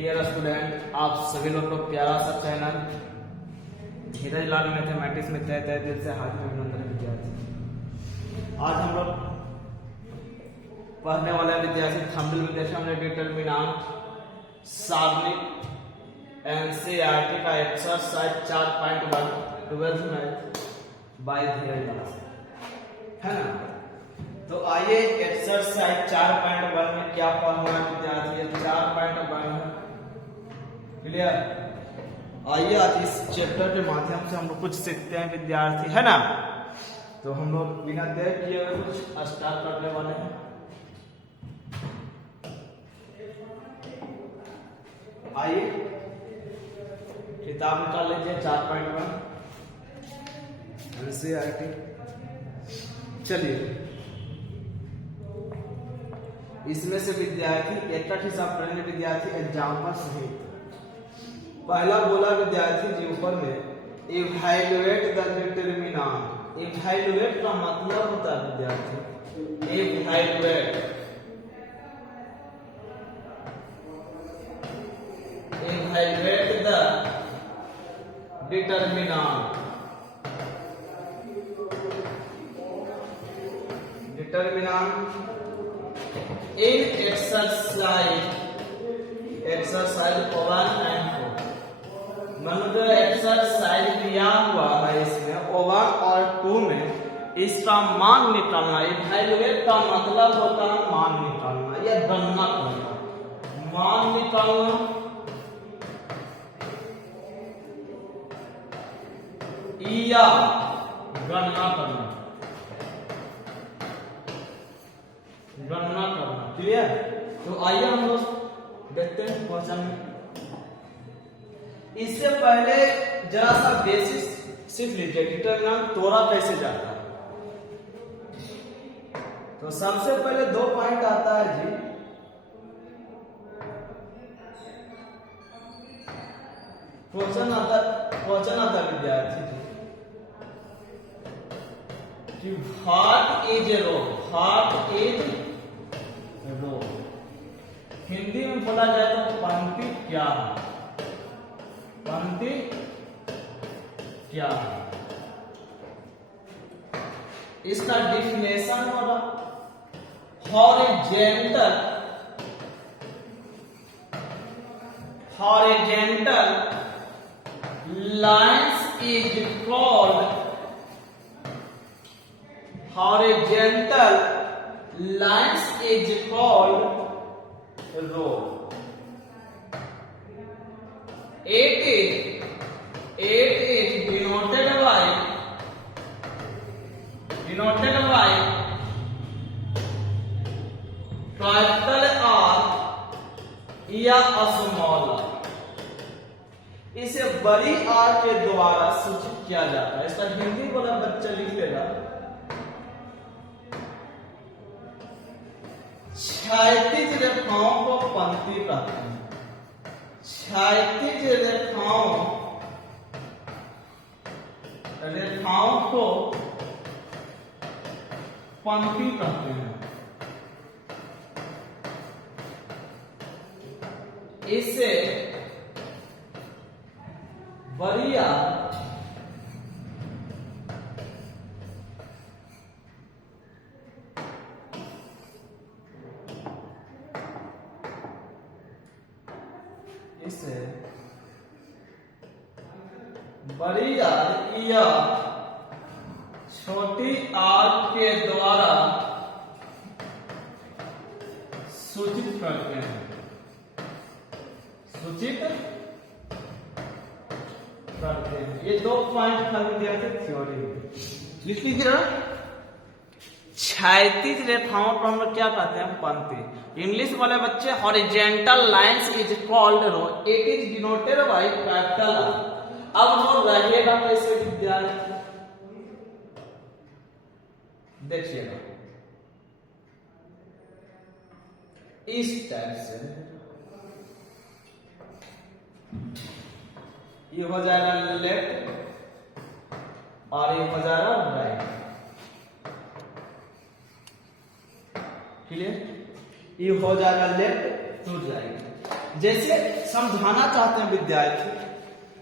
Dear student, आप सभी लोग को प्यारा सा चैनल धीरज लाल मैथमेटिक्स में तहे दिल से हार्दिक अभिनंदन विद्यार्थी। आज हम लोग पढ़ने वाले विद्यार्थी थंबनेल में देखा हमने डिटरमिनेंट सारणिक एनसीईआरटी का एक्सरसाइज 4.1 12th मैथ बाय धीरज लाल है ना। तो आइए एक्सरसाइज 4.1 में क्या पढ़ना है विद्यार्थी, 4.1 क्लियर। आइए आज इस चैप्टर के माध्यम से हम लोग कुछ सीखते हैं विद्यार्थी, है ना। तो हम लोग बिना देर किए हुए कुछ स्टार्ट करने वाले हैं। आइए किताब निकाल लीजिए 4.1 एनसीईआरटी। चलिए इसमें से विद्यार्थी एक हिसाब करेंगे विद्यार्थी एग्जाम्पल सहित। पहला बोला विद्यार्थी जी ऊपर में इवैल्यूएट द डिटरमिनेंट। इवैल्यूएट का मतलब होता है विद्यार्थी evaluate the determinant. Determinant in exercise 1 and 2 मान लो एक्सरसाइज दिया हुआ है, इसमें 1 और 2 में इसका मान निकालना। इवैल्यूएट का मतलब होता है मान निकालना या गणना करना। मान निकालना या गणना करना, गणना करना। क्लियर। तो आइए हम लोग देखते हैं क्वेश्चन में। इससे पहले जरा सा बेसिस सीख लीजिए डिटरमिनेंट तोड़ा कैसे जाता है। तो सबसे पहले 2 पॉइंट आता है जी, क्वेश्चन आता विद्यार्थी जी कि what is row. What is row Hindi में बोला जाए तो पंक्ति क्या है। पंक्ति क्या है, इसका डिफिनेशन होगा horizontal lines is called horizontal lines is called row. It is denoted by capital R या स्मॉल r। इसे बड़ी R के द्वारा सूचित किया जाता है। इसका हिंदी वाला बच्चा लिख लेगा क्षैतिज रेखाओं को पंक्ति कहते हैं। क्षैतिज रेखाओं को पंक्ति कहते हैं। इससे बढ़िया बड़ी आर या छोटी आर के द्वारा सूचित करते हैं। ये 2 पॉइंट था विद्यार्थी थ्योरी लिख लीजिए। क्षैतिज रेखाओं को हम लोग क्या कहते हैं, पंक्ति। इंग्लिश वाले बच्चे horizontal lines is called row. It is denoted by capital R. अब रो रहेगा कैसे विद्यार्थी, देखिएगा इस टाइप से। ये हो जाएगा लेफ्ट और ये हो जाएगा राइट। क्लियर। ये हो जाएगा लेफ्ट टूट जाएगी। जैसे समझाना चाहते हैं विद्यार्थी,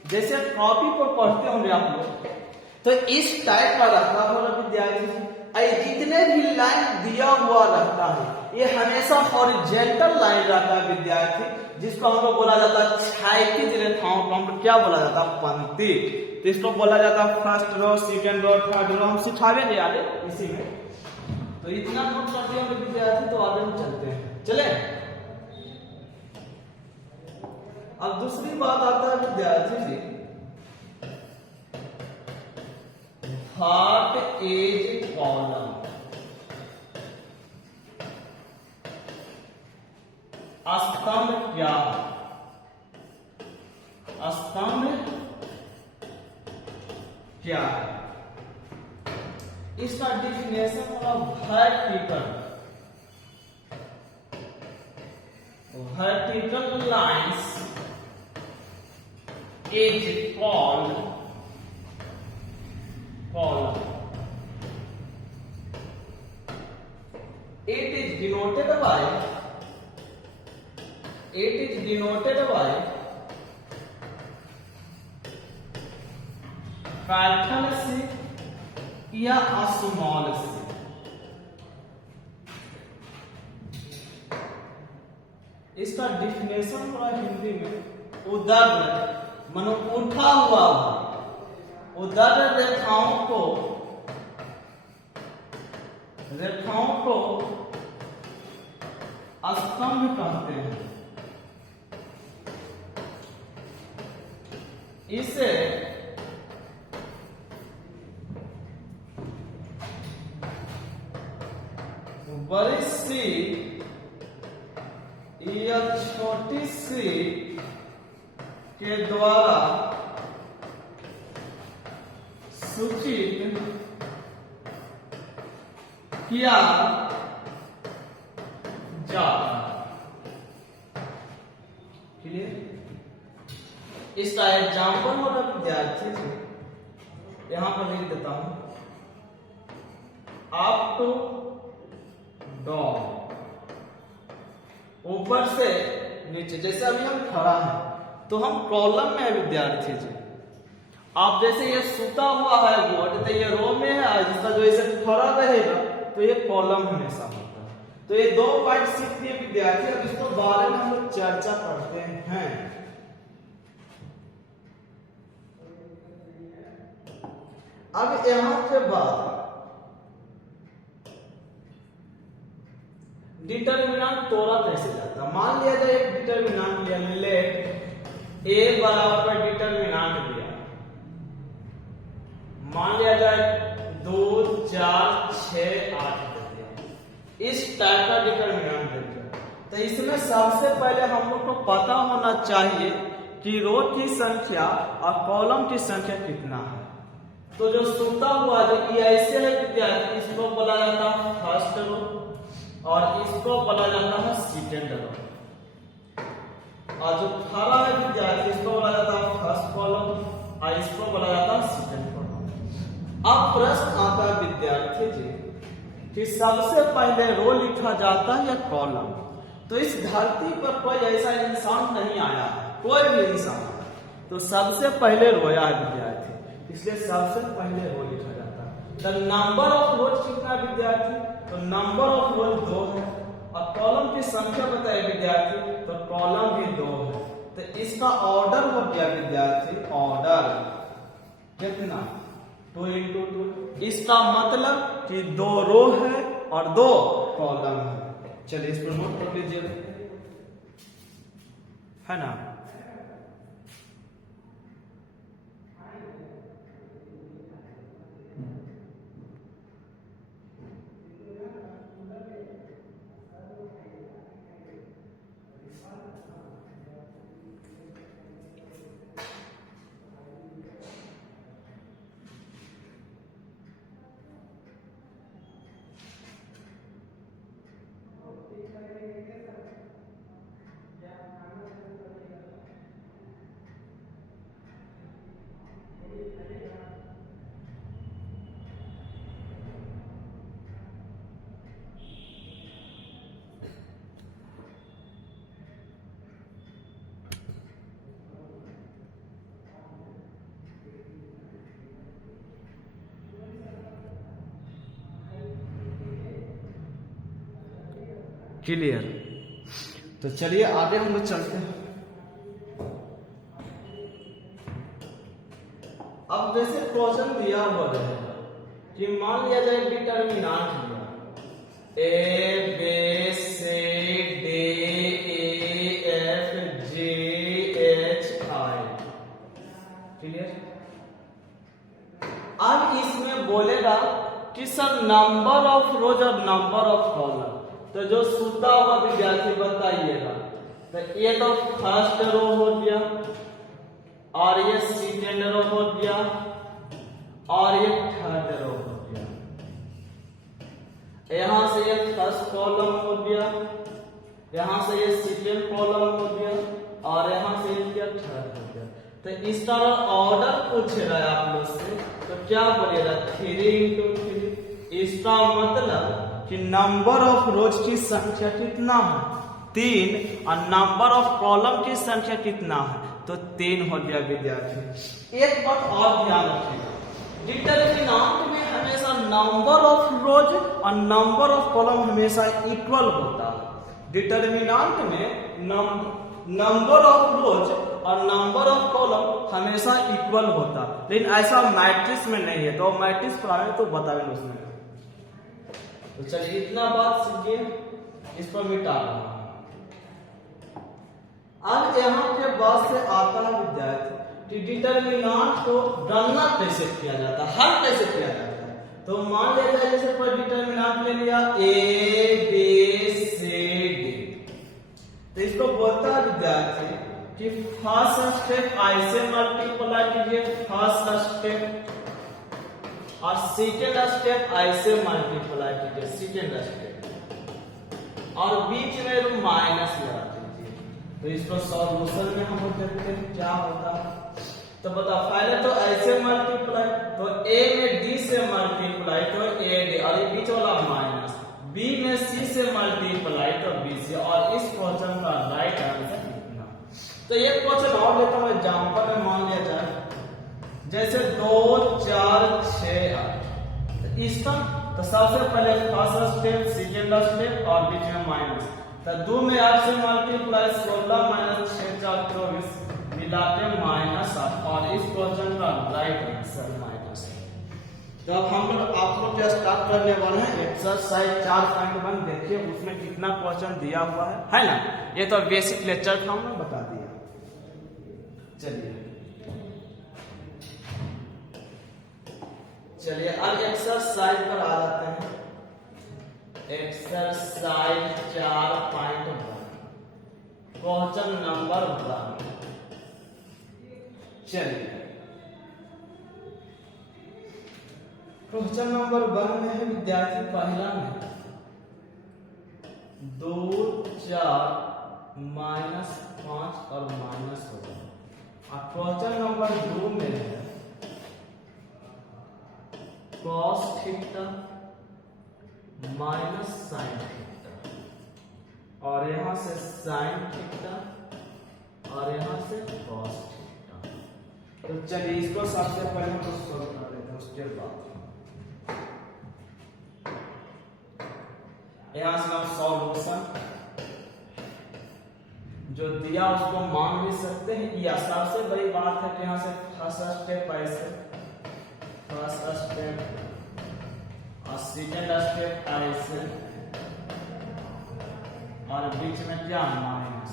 जैसे कॉपी पर पढ़ते होंगे आप लोग, तो इस टाइप का रहता होगा विद्यार्थी। जितने भी लाइन दिया हुआ रहता है ये हमेशा हॉरिजॉन्टल लाइन रहता है विद्यार्थी, जिसको हम लोग बोला जाता है क्षैतिज रेखाओं को हम लोग क्या बोला जाता है, पंक्ति। तो इसको बोला जाता है first row, second row, third row, हम सिखाएंगे आगे इसी में। तो इतना नोट कर दिया विद्यार्थी, तो आगे हम चलते हैं। चले, अब दूसरी बात आता है विद्यार्थी जी, व्हाट इज कॉलम। स्तंभ क्या है, स्तंभ क्या है। इसका डिफिनेशन होगा vertical lines is called column. It is denoted by capital C या स्मॉल C। इसका डिफिनेशन होगा हिंदी में उदर, मानो उठा हुआ उदर रेखाओं को स्तंभ कहते हैं। इसे बड़ी सी या छोटी सी के द्वारा सूचित किया जाता है। क्लियर? इसका एग्जाम्पल होगा विद्यार्थी जी, यहां पर लिख देता हूं, अप टू डाउन, ऊपर से नीचे। जैसे अभी हम खड़ा हैं तो हम कॉलम में है विद्यार्थी जी। आप जैसे ये सूता हुआ है बोर्ड, तो ये रो में है, जिसका जो ऐसे खड़ा रहेगा तो ये कॉलम हमेशा होता है। तो ये 2 पॉइंट सीख लिए विद्यार्थी। अब इसको बारे में हम लोग चर्चा करते हैं। अब यहां के बाद डिटर्मिनेंट तोड़ा कैसे जाता है। मान लिया जाए एक डिटर्मिनेंट लिया, लेट ए बराबर डिटर्मिनेंट दिया, मान लिया जाए 2 4 6 8 इस टाइप का डिटर्मिनेंट दे दिया। तो इसमें सबसे पहले हम लोग को पता होना चाहिए कि रो की संख्या और कॉलम की संख्या कितना है। तो जो सूता हुआ जो ये ऐसे है विद्यार्थी, इसको बोला जाता है फर्स्ट रो और इसको बोला जाता है सेकंड रो, और जो खड़ा है विद्यार्थी इसको बोला जाता है फर्स्ट कॉलम और इसको बोला जाता है सेकंड कॉलम। अब प्रश्न आता है विद्यार्थी जी कि सबसे पहले रो लिखा जाता है या कॉलम। तो इस धरती पर कोई ऐसा इंसान नहीं आया, कोई भी इंसान, तो सबसे पहले रोया है विद्यार्थी, इसलिए सबसे पहले रो लिखा जाता है। तो नंबर ऑफ रोज कितना है विद्यार्थी, तो नंबर ऑफ रोज 2 है, और कॉलम की संख्या बताए विद्यार्थी, तो कॉलम भी 2 है। तो इसका ऑर्डर हो गया विद्यार्थी, ऑर्डर कितना 2 × 2। इसका मतलब कि 2 रो है और 2 कॉलम है। चलिए इस पर नोट कर लीजिए, है ना। क्लियर। तो चलिए आगे हम लोग चलते हैं। अब जैसे क्वेश्चन दिया हुआ रहेगा कि मान लिया जाए डिटर्मिनेंट लिया A B C D E F G H I, clear. अब इसमें बोलेगा कि सर नंबर ऑफ रोज और नंबर ऑफ कॉलम, तो जो सूता हुआ विद्यार्थी बताइएगा। तो ये तो फर्स्ट रो हो गया और ये सेकेंड रो हो गया और ये थर्ड रो हो गया। यहां से ये फर्स्ट कॉलम हो गया, यहां से ये सेकेंड कॉलम हो गया और यहां से ये क्या थर्ड हो गया। तो इस तरह ऑर्डर पूछ रहा है आप लोग से, तो क्या बोलेगा 3 into 3। इसका मतलब कि नंबर ऑफ रोज की संख्या कितना है 3 और नंबर ऑफ कॉलम की संख्या कितना है तो 3 हो गया विद्यार्थी। एक बात और ध्यान रखिएगा, डिटर्मिनेंट में हमेशा नंबर ऑफ रोज और नंबर ऑफ कॉलम हमेशा इक्वल होता है। डिटर्मिनेंट में नंबर ऑफ रोज और नंबर ऑफ कॉलम हमेशा इक्वल होता है, लेकिन ऐसा मैट्रिक्स में नहीं है। तो मैट्रिक्स पढ़ाएंगे तो बताएंगे उसमें। तो चलिए इतना बात सीखिए, इस पर मिटा रहा। अब यहाँ के बाद से आता है विद्यार्थी कि डिटर्मिनेंट को गणना कैसे किया जाता है, हल कैसे किया जाता है। तो मान लिया जाए जैसे कोई डिटर्मिनेंट ले लिया ए बी सी डी, तो इसको बोलता है विद्यार्थी कि फर्स्ट स्टेप ऐसे मल्टीप्लाई कीजिए, फर्स्ट स्टेप, और सेकेंड स्टेप ऐसे मल्टीप्लाई कीजिए, सेकेंड स्टेप, और बीच में माइनस लगा दीजिए। तो इसको सॉल्यूशन में हम देखते हैं क्या होता है। तो बताओ पहले तो ऐसे मल्टीप्लाई, तो ए में डी से मल्टीप्लाई तो ए डी, और ये बीच वाला माइनस, बी में सी से मल्टीप्लाई तो बी सी, और इस क्वेश्चन का राइट आंसर कितना। तो एक क्वेश्चन और लेता हूं एग्जांपल में, मान लिया जाए जैसे 2 4 6 8, इसका तो सबसे पहले फर्स्ट स्टेप, सेकेंड स्टेप और बीच में माइनस। तो 2 में 8 से मल्टीप्लाई 16 माइनस 6 4 24 मिलाते -8, और इस क्वेश्चन का राइट आंसर -। तो अब हम लोग आप लोग क्या स्टार्ट करने वाले हैं एक्सरसाइज 4.1। देखिए उसमें कितना क्वेश्चन दिया हुआ है ना। ये तो बेसिक लेक्चर था, हमने बता दिया। चलिए अब एक्सरसाइज पर आ जाते हैं। Exercise 4.1 question number 1। चलिए क्वेश्चन नंबर 1 में है विद्यार्थी पहला में 2 4 -5 और माइनस होगा। और क्वेश्चन नंबर 2 में है cos theta minus sine theta, और यहां से साइन थीटा और यहां से cos थीटा। तो चलिए इसको सबसे पहले हम सॉल्व कर लेते हैं, उसके बाद यहां से हम सॉल्यूशन जो दिया उसको मान भी सकते हैं, या सबसे बड़ी बात है कि यहां से फर्स्ट स्टेप ऐसे, फर्स्ट स्टेप और सेकेंड स्टेप ऐसे, और बीच में क्या माइनस।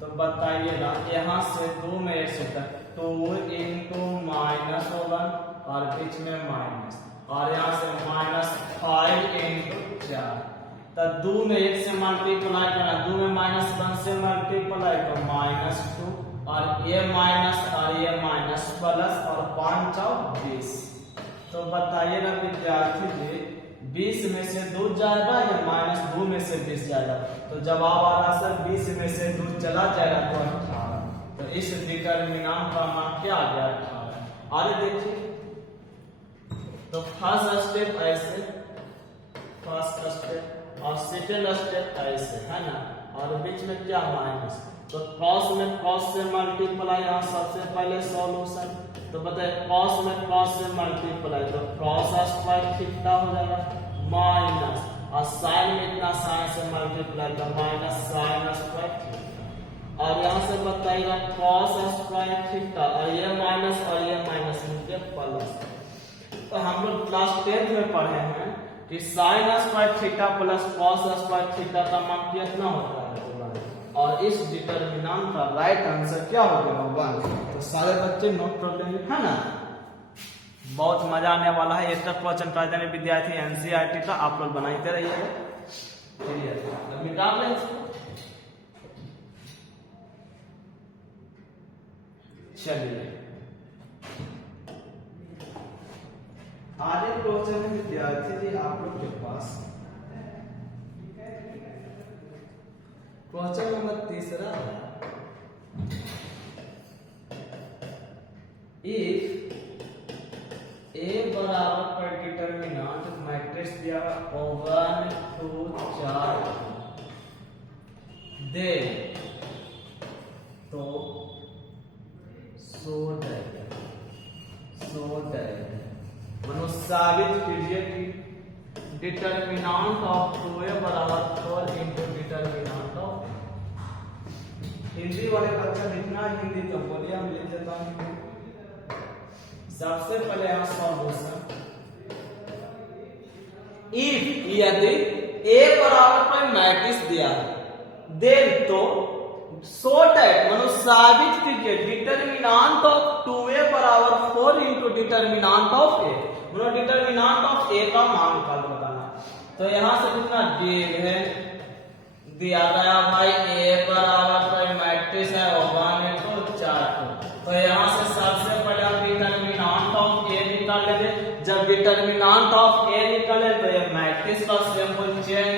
तो बताइएगा यहाँ से 2 में 1 से तक 2 into -1 और बीच में माइनस, और यहाँ से -5 into 4। तो 2 में 1 से मल्टीप्लाई करना, 2 में -1 से मल्टीप्लाई तो -2, और ये माइनस और ये माइनस प्लस, और 5 और 20। तो बताइएगा विद्यार्थी जी 20 में से 2 जाएगा या -2 में से 20 जाएगा। तो जवाब आ रहा सर 20 में से 2 चला जाएगा तो 18। तो इस डिटर्मिनेंट का मान क्या आ गया 18। आगे देखिए, तो फर्स्ट स्टेप ऐसे, फर्स्ट स्टेप और सेकेंड स्टेप ऐसे है ना, और बीच में क्या माइनस। तो cos में cos से मल्टीप्लाई, यहाँ सबसे पहले सॉल्यूशन। तो बताइए cos में cos से मल्टीप्लाई तो cos स्क्वायर थीटा हो जाएगा माइनस, और साइन में इतना साइन से मल्टीप्लाई का माइनस साइन स्क्वायर थीटा, और यहाँ से बताइएगा कॉस स्क्वायर थीटा, और ये माइनस मिलके प्लस। तो हम लोग क्लास 10th में पढ़े हैं कि sine square theta plus cos square theta का मान कितना होता है, और इस डिटरमिनेंट का राइट आंसर क्या होगा 1। तो सारे बच्चे नोट कर लेंगे, है ना। बहुत मजा आने वाला है। ये तक क्वेश्चन कर देने विद्यार्थी एनसीईआरटी का आप लोग बनाते रहिएगा। निकाल लें इसको। चलिए आगे क्वेश्चन है विद्यार्थी जी आप लोग के पास क्वेश्चन नंबर 3 है। इफ A बराबर पर डिटरमिनेंट मैट्रिक्स दिया 1 2 4 दे तो सो मनो साबित कीजिए कि डिटरमिनेंट ऑफ 2A बराबर 4 इंटू डिटरमिनेंट ऑफ। हिंदी वाले बच्चा लिखना हिंदी तो बोलिए, हम लिख देता हूँ। सबसे पहले यहाँ सॉल्यूशन, इफ यदि A बराबर पर मैट्रिक्स दिया है देन तो सो दैट मनो साबित कीजिए डिटरमिनेंट ऑफ 2A बराबर 4 इंटू डिटरमिनेंट ऑफ A। मनो डिटरमिनेंट ऑफ A का मान का बताना। तो यहाँ से कितना गिव है दिया गया भाई A बराबर पर मैट्रिक्स है 1 इंटू 4। तो यहाँ से सबसे पहले हम डिटरमिनेंट ऑफ A निकाल लेंगे। जब डिटरमिनेंट ऑफ A निकाले तो ये मैट्रिक्स का सिंबल चेंज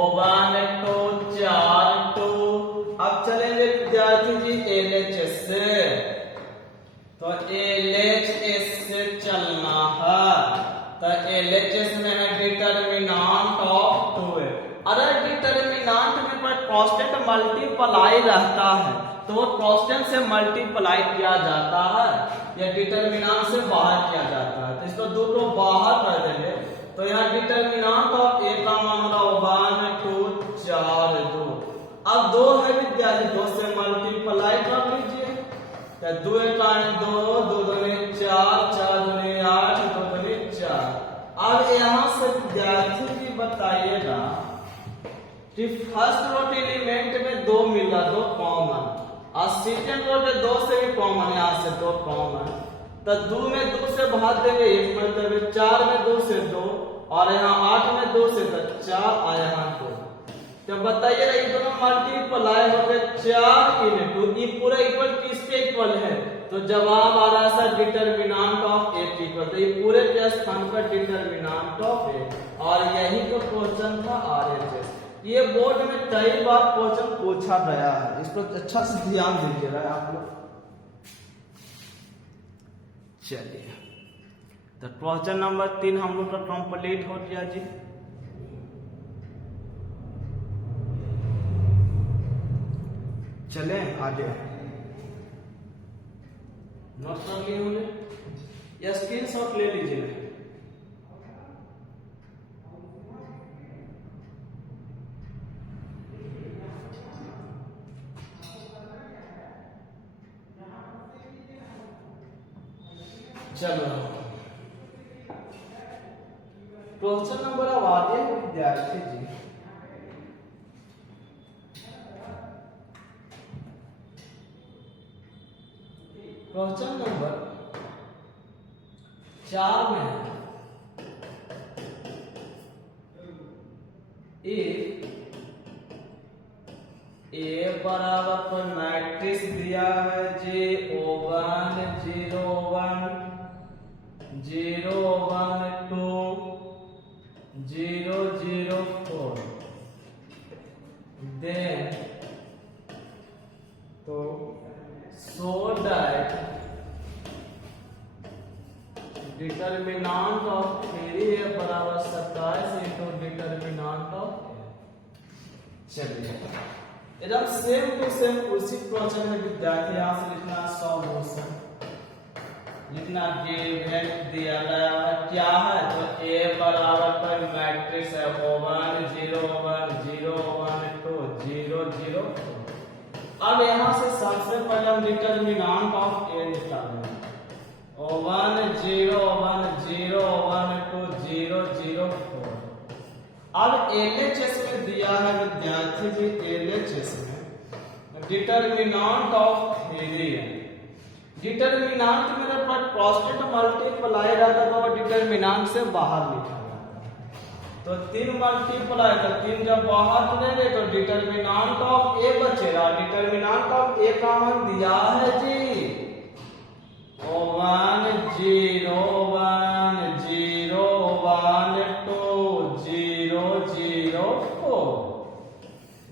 1 इंटू 4 2। अब चलेंगे विद्यार्थी जी LHS से। तो LHS से चलना है। तो LHS में है डिटरमिनेंट ऑफ 2A। अगर डिटरमिनेंट में कोई कांस्टेंट मल्टीप्लाई रहता है तो वो कांस्टेंट से मल्टीप्लाई किया जाता है या डिटरमिनेंट से बाहर किया जाता है। तो इसको दो को बाहर कर देंगे। तो यहाँ डिटरमिनेंट ऑफ A का मान होगा 1 2 4 2। अब 2 है विद्यार्थी, 2 से मल्टीप्लाई कर लीजिए। तो 2 का 2 2 दूनी 4 4 दूनी 8 2 दूनी 4। अब यहाँ से विद्यार्थी जी बताइएगा कि फर्स्ट रो के एलिमेंट में 2 मिला 2 कॉमन, और सेकंड रो के 2 से भी कॉमन, यहाँ से 2 कॉमन। तो 2 में 2 से भाग देंगे 1 मतलब 4 में 2 से 2, और यहाँ 8 में 2 से 4 और यहाँ 2। तो बताइए ये दोनों मल्टीप्लाई हो गए 4 इंटू ये पूरा इक्वल किसके इक्वल है। तो जवाब आ रहा है डिटरमिनेंट ऑफ A इक्वल। तो ये पूरे के स्थान पर डिटरमिनेंट ऑफ A, और यही तो क्वेश्चन था RHS। ये बोर्ड में कई बार क्वेश्चन पूछा गया है, इस पर अच्छा से ध्यान दीजिएगा आप लोग। चलिए तो क्वेश्चन नंबर 3 हम लोग का कंप्लीट हो गया जी। चले आगे। नोट कर लिए होंगे या स्क्रीनशॉट ले लीजिए। चलो क्वेश्चन नंबर अब आते हैं विद्यार्थी जी। क्वेश्चन नंबर 4 में है इफ A बराबर पर मैट्रिक्स दिया है जी 1 0 1 0 1 2 0 0 4 देन तो so that determinant of 3A बराबर 27 इंटू डिटरमिनेंट ऑफ। चलिए एकदम सेम टू सेम उसी क्वेश्चन में विद्यार्थी यहाँ से लिखना सॉल्यूशन। जितना गिवन दिया गया है क्या है, तो A बराबर पर मैट्रिक्स है O1 0 1 0 1 2 0 0 2। अब यहाँ से सबसे पहले हम डिटरमिनेंट ऑफ A निकालेंगे। O1 0 1 0 1 2 0 0 4। अब LHS में दिया है विद्यार्थी जी, LHS में डिटरमिनेंट ऑफ थ्री है। डिटरमिनेंट मेरे पास कांस्टेंट मल्टीप्लाई रहता तो वो डिटरमिनेंट से बाहर लिखा जाता है। तो 3 मल्टीप्लाई तो 3 जब बाहर चलेंगे तो डिटरमिनेंट ऑफ A बचेगा। डिटरमिनेंट ऑफ A का मान दिया है जी O1 0 1 0 1 2 0 0 4।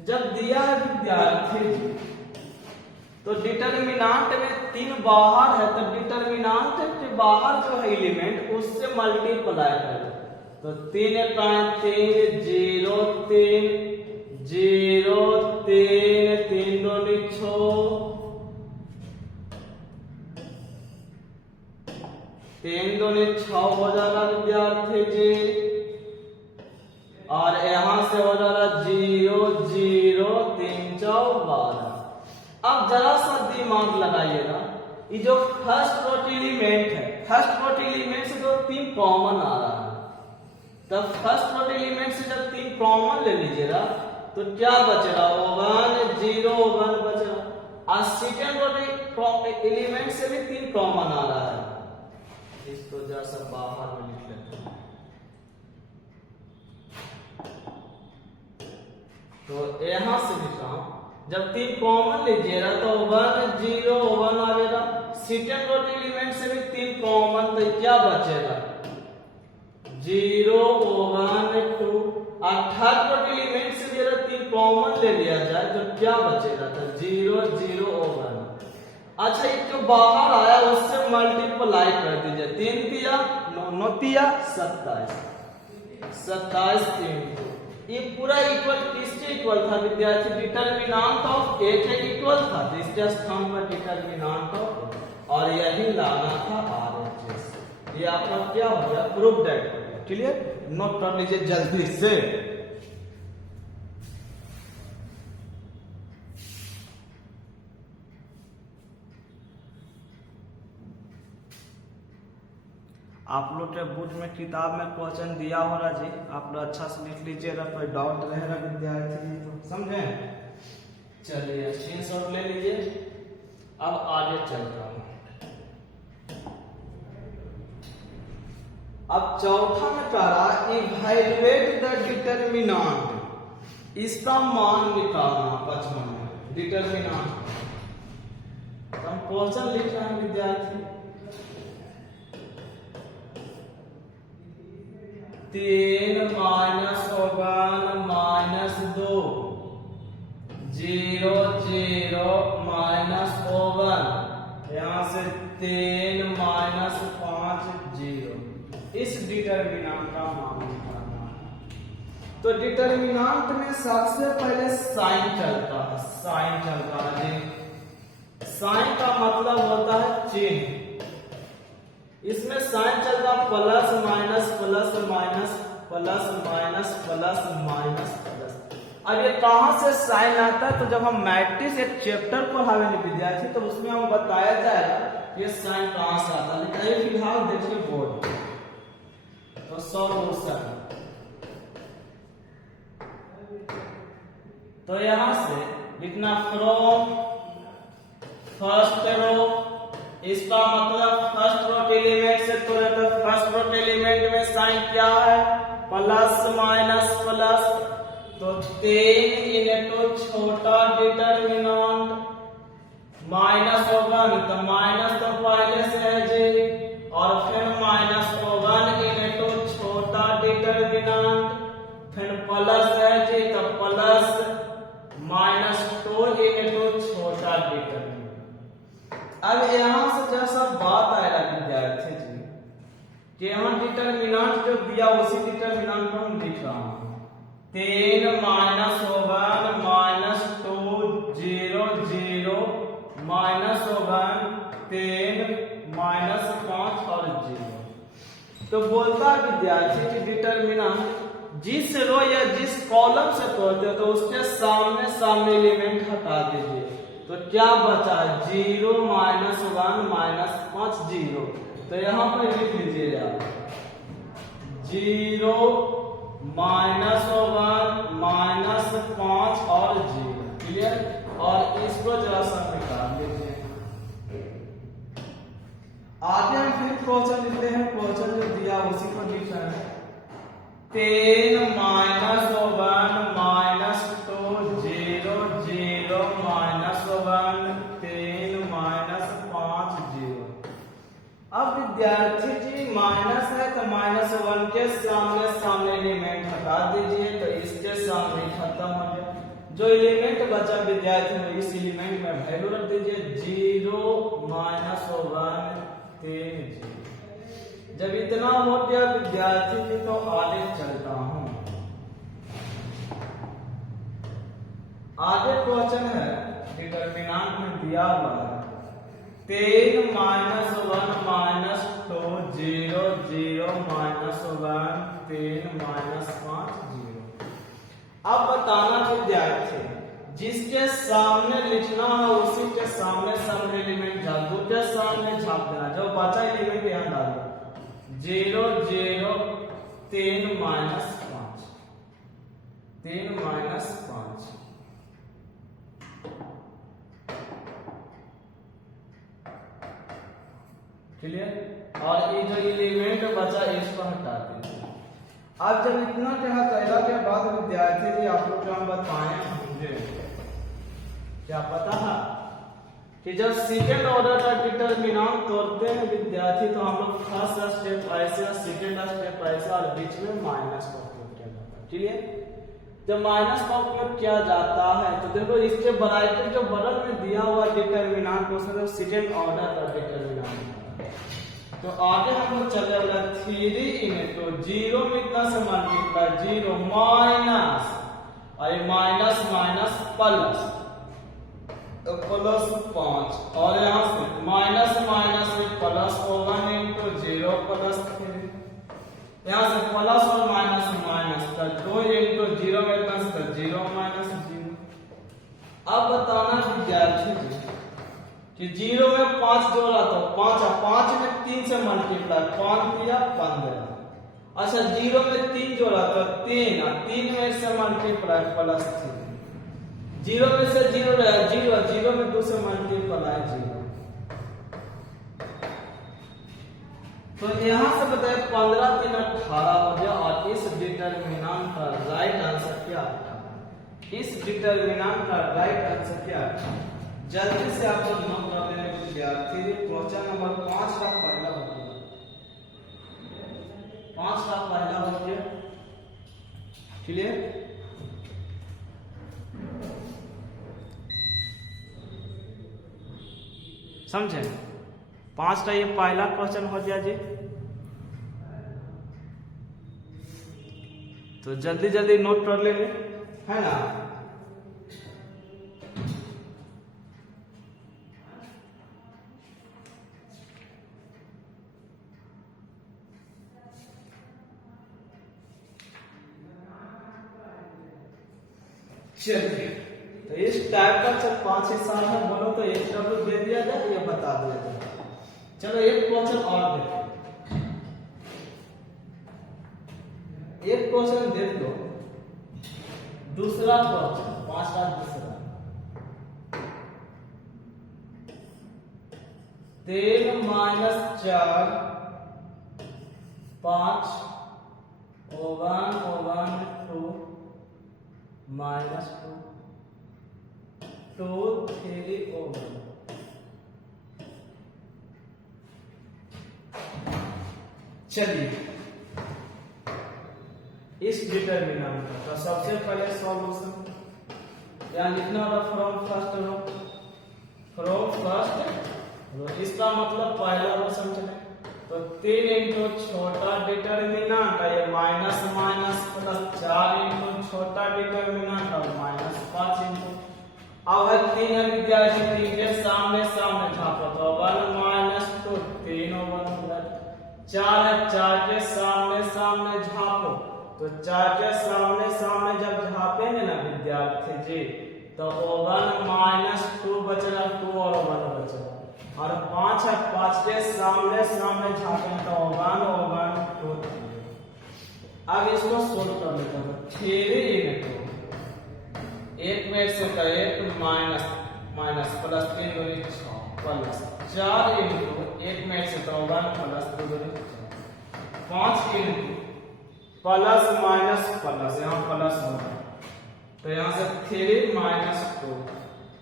जब दिया है विद्यार्थी जी तो डिटरमिनेंट में 3 बाहर है, तो डिटरमिनेंट के बाहर जो है एलिमेंट उससे मल्टीप्लाई करें। तो 3 का 3 0 3 0 3 3 2 6 3 2 6 हो जाएगा विद्यार्थी जी। और यहां से हो जाएगा 0 0 3 4 12। अब जरा सा दिमाग लगाइएगा, ये जो फर्स्ट रोट एलिमेंट है, फर्स्ट रोट एलिमेंट से जो 3 कॉमन आ रहा है, तब फर्स्ट रोट एलिमेंट से जब 3 कॉमन ले लीजिएगा तो क्या बचेगा, 1 0 1 बचेगा। और सेकंड रोट एलिमेंट से भी 3 कॉमन आ रहा है, इसको जरा सा बाहर में लिख लेते हैं। तो यहां से लिखा हूं, जब 3 कॉमन लीजिएगा तो 1 0 1 आएगा। सेकंड रोट एलिमेंट से भी 3 कॉमन, तो क्या बचेगा 0 1 2। और थर्ड रोट एलिमेंट से भी अगर 3 कॉमन ले लिया जाए तो क्या बचेगा, तो 0 0 1। अच्छा, एक जो बाहर आया उससे मल्टीप्लाई कर दीजिए। 3 दिया 9 दिया 27, 27 3। ये पूरा इक्वल किसके इक्वल था विद्यार्थी, डिटरमिनेंट ऑफ A के इक्वल था। इसके स्थान पर डिटरमिनेंट ऑफ, और यही लाना था RHS। ये आपका क्या हो गया, प्रूफ दैट हो गया। क्लियर, नोट कर लीजिए जल्दी से। आप लोग के बुक में किताब में क्वेश्चन दिया होगा जी, आप लोग अच्छा से लिख लीजिएगा। कोई डाउट रहेगा विद्यार्थी तो समझे। चलिए स्क्रीनशॉट ले लीजिए। अब आगे चलता हूं। अब चौथा में कह रहा इवैल्यूएट द डिटरमिनेंट, इसका मान निकालना। 55 में डिटरमिनेंट हम क्वेश्चन लिख रहे हैं विद्यार्थी। 3 -1 -2 0 0 -1। यहां से 3 -5 0। इस डिटरमिनेंट का मान निकालना है। तो डिटरमिनेंट में सबसे पहले साइन चलता है, साइन चलता है जी। साइन का मतलब होता है चिन्ह। इसमें साइन चलता plus minus plus minus plus minus plus minus plus. अब ये कहां से साइन आता है, तो जब हम मैट्रिक्स एक चैप्टर पढ़ावे विद्यार्थी तो उसमें हम बताया जाएगा ये साइन कहां से आता है। लेकिन फिलहाल देखिए बोर्ड तो सॉल्यूशन। तो यहां से लिखना फ्रॉम फर्स्ट रो, इसका मतलब फर्स्ट रो एलिमेंट से तो फर्स्ट रो एलिमेंट में साइन क्या है, प्लस माइनस प्लस। तो 3 इनटू छोटा डिटरमिनेंट -1, तो माइनस तो पहले से है जी, और फिर -1 इनटू छोटा डिटरमिनेंट, फिर प्लस है जी, तो प्लस -2 इनटू छोटा डिटरमिनेंट। अब यहां से जैसा बात आएगा विद्यार्थी जी कि यहाँ डिटरमिनेंट जो दिया उसी डिटरमिनेंट को हम लिख रहा हूं। 3 -1 -2 0 0 -1 3 -5 तो बोलता है विद्यार्थी की डिटरमिनेंट जिस रो या जिस कॉलम से तोड़ते हो तो उसके सामने सामने एलिमेंट हटा दीजिए। तो क्या बचा? 0 -1 -5 0। तो यहाँ पर लिख लीजिएगा 0 -1 -5 और 0। क्लियर? और इसको जरा सा निकाल लीजिए। आगे हम फिर क्वेश्चन लिखते हैं। क्वेश्चन जो दिया उसी को लिख रहे हैं। 10 -1 -2 0 0 -1 10 -5 0। अब विद्यार्थी जी माइनस है तो -1 के सामने सामने एलिमेंट हटा दीजिए। तो इसके सामने खत्म हो गया। जो एलिमेंट बचा विद्यार्थी में इस एलिमेंट में वैल्यू रख दीजिए 0 -1 10 0। जब इतना हो गया विद्यार्थी जी तो आगे चलता हूं। आगे क्वेश्चन है डिटरमिनेंट में दिया हुआ है 10 -1 -2 0 0 -1 10 -5 0। अब बताना विद्यार्थी जिसके सामने लिखना है उसी के सामने सामने एलिमेंट झाप दो, के सामने झाप देना। जो बचा एलिमेंट यहाँ डाल दो 0 0 10 -5 10 -5। क्लियर? और ये जो एलिमेंट बचा इसको हटा दीजिए। अब जब इतना कहा कहला के बाद विद्यार्थी जी आप लोग जो हम बताए होंगे क्या पता है कि जब सेकंड ऑर्डर का डिटरमिनेंट तोड़ते हैं विद्यार्थी तो हम लोग फर्स्ट स्टेप ऐसे और सेकंड स्टेप ऐसे और बीच में माइनस का उपयोग किया जाता है। क्लियर? जब माइनस का उपयोग किया जाता है तो देखो इसके ब्रैकेट जो बगल में दिया हुआ डिटरमिनेंट उसमें सेकंड ऑर्डर का डिटरमिनेंट। तो आगे हम लोग चलने वाला 3 इनटू 0 में इतना से मल्टीप्लाई 0 माइनस और माइनस माइनस प्लस तो प्लस 5 और यहाँ से माइनस माइनस में प्लस 1 इंटू 0 प्लस 3। यहाँ से प्लस और माइनस माइनस का 2 इंटू 0 में इतना से 0 माइनस 0। अब बताना विद्यार्थी जी कि 0 में 5 जोड़ा तो 5 और 5 में 3 से मल्टीप्लाई 5 दिया 15। अच्छा 0 में 3 जोड़ा तो 3 और 3 में 1 से मल्टीप्लाई प्लस 3। 0 में से 0 रहा 0 0 में 2 से मल्टीप्लाई 0। तो यहाँ से बताए 15 3 18 हो गया। और इस डिटरमिनेंट का राइट आंसर क्या है? इस डिटरमिनेंट का राइट आंसर क्या है? जल्दी से आप लोग नोट कर लेने विद्यार्थी। क्वेश्चन नंबर 5 का पहला हो गया। 5 का पहला हो गया। क्लियर? समझे? 5 का ये पहला क्वेश्चन हो गया जी। तो जल्दी जल्दी नोट कर लेंगे, है ना? चलिए तो इस टाइप का जब 5 हिस्सा में बोलो तो एक डब्ल्यू दे दिया जाए या बता दिया जाए। चलो एक क्वेश्चन और देखो। एक क्वेश्चन देख लो। दूसरा क्वेश्चन 5 का दूसरा 3 - 4 5 1 1 2 -2 2 3 over। चलिए इस डिटरमिनेंट का सबसे पहले सॉल्यूशन यहाँ लिखना होगा from first row. From first row इसका मतलब पहला रो समझने। तो 3 इंटू छोटा डिटरमिनेंट ये माइनस माइनस प्लस 4 इंटू छोटा डिटरमिनेंट और -5 इंटू। अब है 3 है विद्यार्थी 3 के सामने सामने झापो तो 1 - 2 3 over 4 है, 4 के सामने सामने झापो। तो 4 के सामने सामने जब झापेंगे ना विद्यार्थी जी, तो O1 माइनस 2 बचेगा, 2 और O1 बचेगा। और 5 है, 5 के सामने सामने झापेंगे तो O1 2। अब इसको सोल्व कर लेते हैं। 3 इनटू 1 में से का 1 माइनस माइनस प्लस 3 दूनी 6 प्लस 4 इनटू 1 में से तो 1 प्लस 2 दूनी 5 इनटू प्लस माइनस प्लस, यहाँ प्लस होगा तो यहाँ से 3 माइनस 2।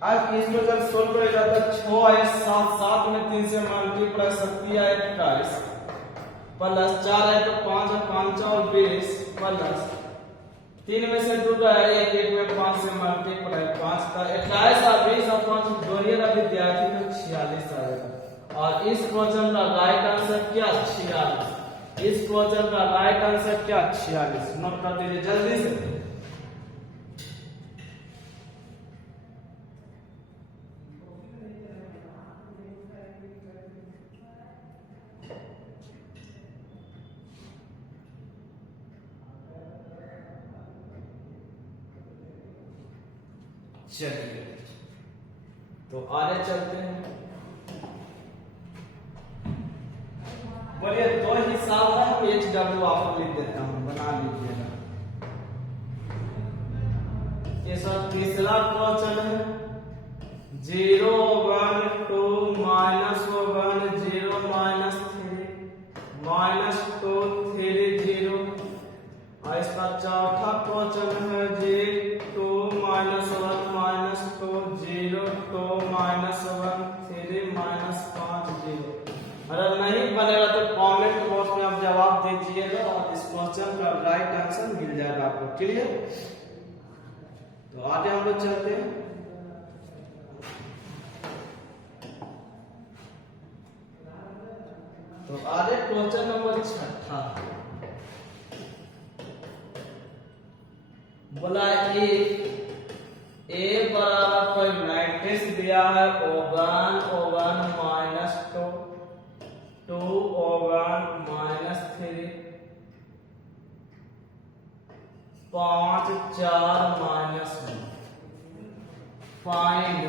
अब इसको जब सोल्व करेगा तो 6 है 7, 7 में 3 से मल्टीप्लाई 7 है 21 प्लस 4 है तो 5 है, 5 और 20 प्लस 3 में से 2 है 1, 1 में 5 से मल्टीप्लाई 5 का 21 और 20 और 5 जोड़िएगा विद्यार्थी तो 46 आएगा। और इस क्वेश्चन का राइट आंसर क्या 46। इस क्वेश्चन का राइट आंसर क्या 46। नोट कर दीजिए जल्दी से। चलिए तो आगे चलते हैं। बोलिए 2 हिसाब है, हम HW आपको लिख देता हूं, बना लीजिएगा। ये सब तीसरा क्वेश्चन है 0 1 2 माइनस 1 0 माइनस 3 माइनस 2 3 0। और इसका चौथा क्वेश्चन है 2 माइनस 1 माइनस 2 0 2 माइनस 1 3 माइनस 5 0। अगर नहीं बनेगा तो कमेंट बॉक्स में आप जवाब दीजिएगा और इस क्वेश्चन का राइट आंसर मिल जाएगा आपको। क्लियर? तो आगे हम लोग चलते हैं। तो आगे क्वेश्चन नंबर 6 बोला ए बराबर कोई मैट्रिक्स दिया है O1 O1 minus 2 2 O1 minus 3 5 4 minus 1। Find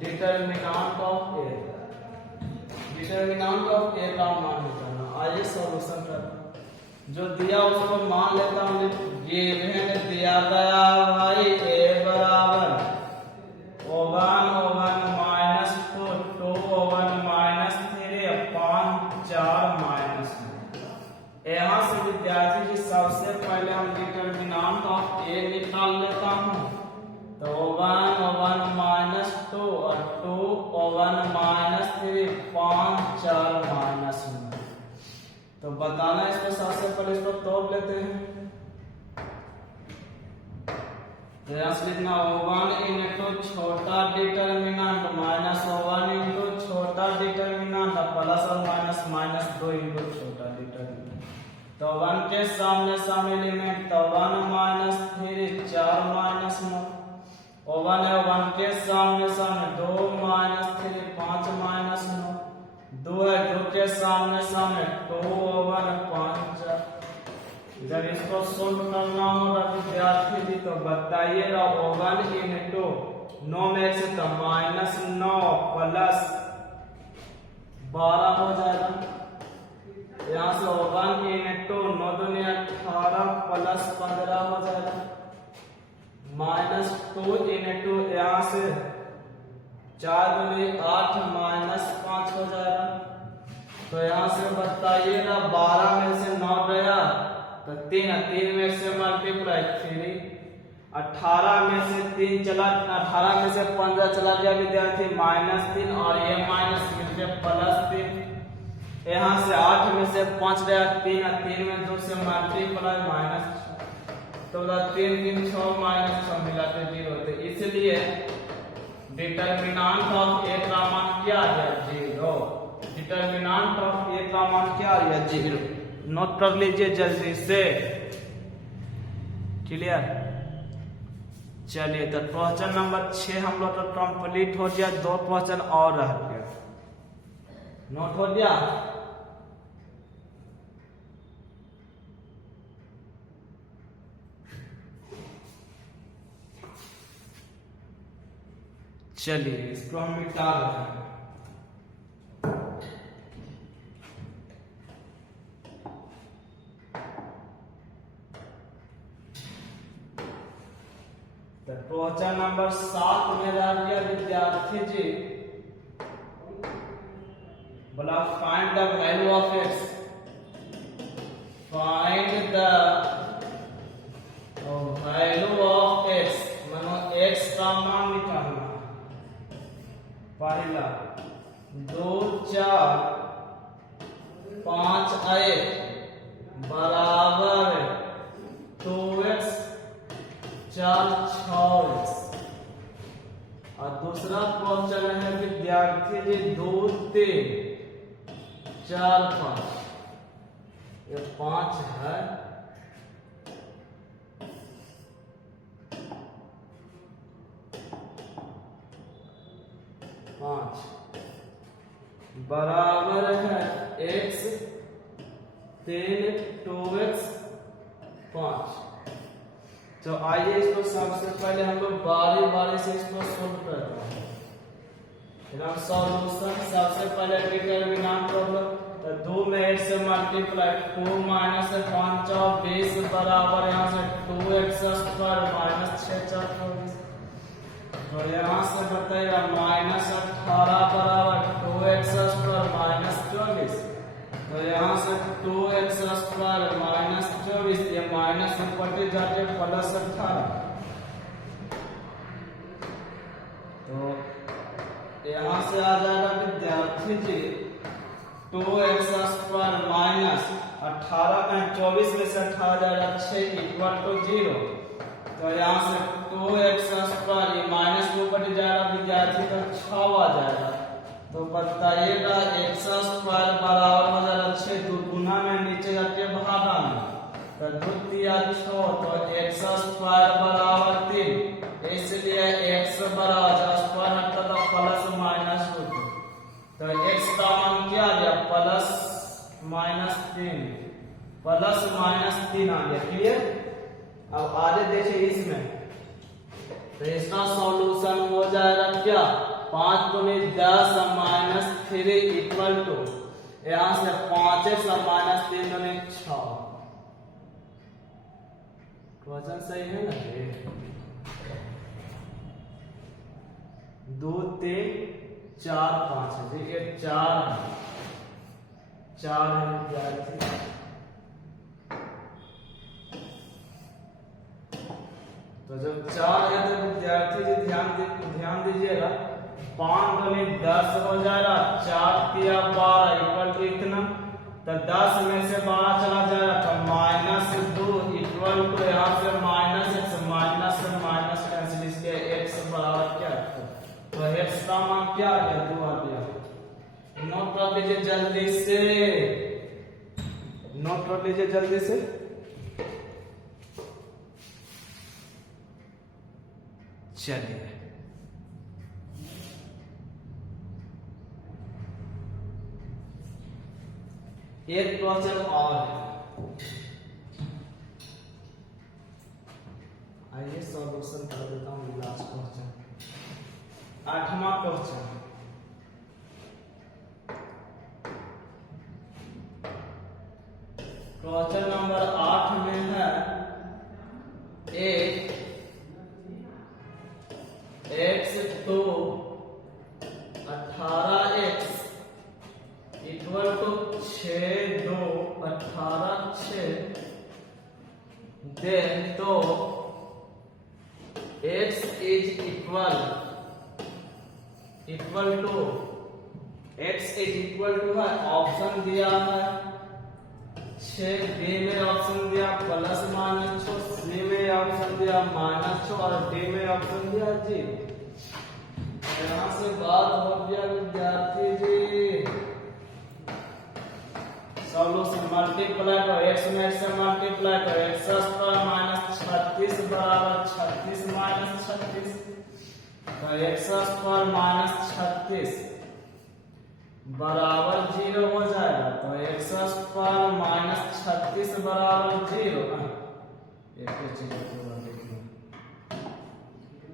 determinant of A. Determinant of A का मान निकालना। आइए सॉल्यूशन करते हैं। जो दिया उसको मान लेता हूं। गिवन दिया गया भाई ए बराबर O1 O1 minus 2 2 O1 minus 3 5 4 minus 1। यहाँ से विद्यार्थी जी सबसे पहले हम डिटरमिनेंट ऑफ ए निकाल लेता हूँ। तो O1 O1 माइनस 2 और 2 O1 माइनस 3 5 4 माइनस 1। तो बताना इसको सबसे पहले इसको तोड़ लेते हैं। तो यहाँ से लिखना O1 इनटू छोटा डिटरमिनेंट माइनस O1 इनटू छोटा डिटरमिनेंट प्लस और माइनस माइनस 2 इनटू छोटा डिटरमिनेंट। तो 1 के सामने सामने एलिमेंट तो 1 माइनस 3 4 माइनस 9। O1 है 1 के सामने सामने 2 माइनस 3 5 माइनस 9। 2 है 2 के सामने सामने 2 O1 5 4। जब इसको सोल्व करना होगा विद्यार्थी जी तो बताइएगा O1 इनटू 9 में से तो माइनस 9 प्लस 12 हो जाएगा। यहाँ से O1 इनटू 9 दूनी 18 प्लस 15 हो जाएगा। माइनस 2 इनटू यहाँ से 4 दूनी 8 माइनस 5 हो जाएगा। तो यहाँ से बताइएगा 12 में से 9 गया तो 3 में से मल्टीप्लाई 3 18 में से 3 चला 18 में से 15 चला गया विद्यार्थी माइनस 3 और ये माइनस मिलके प्लस 3। यहाँ से 8 में से 5 गया 3 में 2 से मल्टीप्लाई माइनस 6। तो 3 3 6 माइनस 6 मिला के 0 होते। इसलिए डिटरमिनेंट ऑफ ए का मान क्या है 0। डिटरमिनेंट ऑफ ए का मान क्या है 0। नोट कर लीजिए जल्दी से। क्लियर? चलिए तो क्वेश्चन नंबर 6 हम लोग तो कंप्लीट हो गया। 2 क्वेश्चन और रह गया। नोट हो गया। चलिए इसको हम मिटा रहे हैं। क्वेश्चन नंबर 7 में दिया विद्यार्थी जी बोला find the value of x, find the value of x, मानो एक्स का मान निकालना। पहला 2 4 5 1 बराबर 2x 4 6x। और दूसरा क्वेश्चन है विद्यार्थी जी 2 3 4 5, ये 5 है, बराबर है x 3 2x 5। तो आइए इसको सबसे पहले हम लोग बारी बारी से इसको सोल्व करते हैं। सॉल्यूशन सबसे पहले डिटरमिनेंट कर लो। तो 2 में 8 से मल्टीप्लाई 2 माइनस 5 और 20 बराबर यहाँ से 2x स्क्वायर माइनस 6 4 24। तो यहाँ से बताइएगा माइनस 18 बराबर 2x स्क्वायर माइनस 24। तो यहाँ से 2x स्क्वायर माइनस 24, ये माइनस ऊपर जाके प्लस 18। तो यहाँ से आ जाएगा विद्यार्थी जी 2x स्क्वायर माइनस 18 में 24 में से 18 जाएगा 6 इक्वल टू 0। तो यहाँ से 2x स्क्वायर ये माइनस के ऊपर जाएगा विद्यार्थी तो 6 आ जाएगा। तो बताइएगा x स्क्वायर बराबर हो जाएगा 6 दुगुना में नीचे जाके भागा में, तो 2 तिया 6, तो x स्क्वायर बराबर 3, इसलिए x बराबर स्क्वायर हटता तो प्लस माइनस होता। तो x का मान क्या आ गया प्लस माइनस 3, प्लस माइनस 3 आ गया। क्लियर? अब आगे देखिए इसमें, तो इसका सॉल्यूशन हो जाएगा क्या 5 दूनी 10 माइनस 3 इक्वल टू यहाँ से 5x माइनस 3 दूनी 6। क्वेश्चन सही है ना ये? 2 3 4 5 है, ये 4 है विद्यार्थी। तो जब 4 है तो विद्यार्थी जी ध्यान दीजिएगा 5 दूनी 10 हो जाएगा, 4 तिया 12 इक्वल टू इतना। तो 10 में से 12 चला जाएगा तो माइनस 2 इक्वल टू यहाँ से माइनस x, माइनस से माइनस कैंसिल, इसके x बराबर क्या है? तो x का मान क्या आ गया 2 आ गया। नोट कर लीजिए जल्दी से, नोट कर लीजिए जल्दी से। चलिए एक क्वेश्चन और है, आइए सॉल्यूशन कर देता हूँ। लास्ट क्वेश्चन 8वां क्वेश्चन, क्वेश्चन नंबर 8 में है एक x तो 18x इक्वल टू 6 2 18 6, देन तो x इज इक्वल टू है, ऑप्शन दिया है 6, बी में ऑप्शन दिया प्लस माइनस 6, सी में ऑप्शन दिया माइनस 6 और डी में ऑप्शन दिया जी। यहाँ से बात हो गया विद्यार्थी जी, सॉल्यूशन मल्टीप्लाई करो, x में x से मल्टीप्लाई करो, x स्क्वायर माइनस 36 बराबर 36 माइनस 36। तो x स्क्वायर माइनस 36 बराबर 0 हो जाएगा। तो x स्क्वायर माइनस 36 बराबर 0।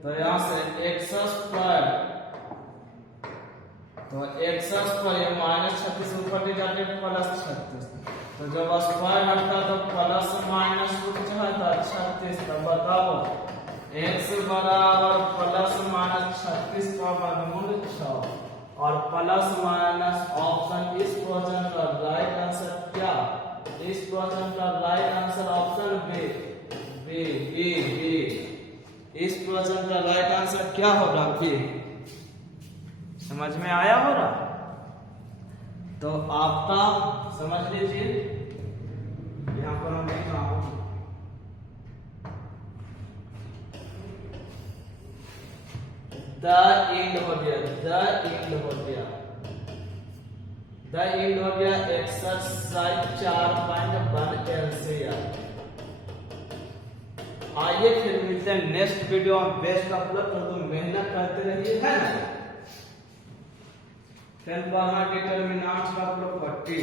तो यहाँ से x स्क्वायर तो एक्स पर ये -36 ऊपर ले जाके +36, तो जब स्क्वायर हटता तो प्लस माइनस उठ जाता 36। तो बताओ x बराबर +-36 का वर्गमूल 6 और प्लस माइनस ऑप्शन इस क्वेश्चन का राइट आंसर क्या? इस क्वेश्चन का right answer option B B B B. इस क्वेश्चन का राइट आंसर क्या होगा? बी। समझ में आया होगा? तो आपका समझ लीजिए, यहां पर हम लिख रहा हूं द एंड हो गया, द एंड हो गया, द एंड हो गया एक्सरसाइज 4.1 एलसीआर। आइए फिर मिलते हैं नेक्स्ट वीडियो में। बेस्ट ऑफ लक, तो मेहनत करते रहिए, है ना। फिर पढ़ना डिटरमिनेंट्स का प्रॉपर्टी।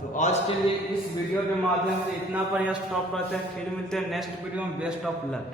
तो आज के लिए इस वीडियो के माध्यम से इतना पर स्टॉप करते हैं, फिर मिलते हैं नेक्स्ट वीडियो में। Best of luck.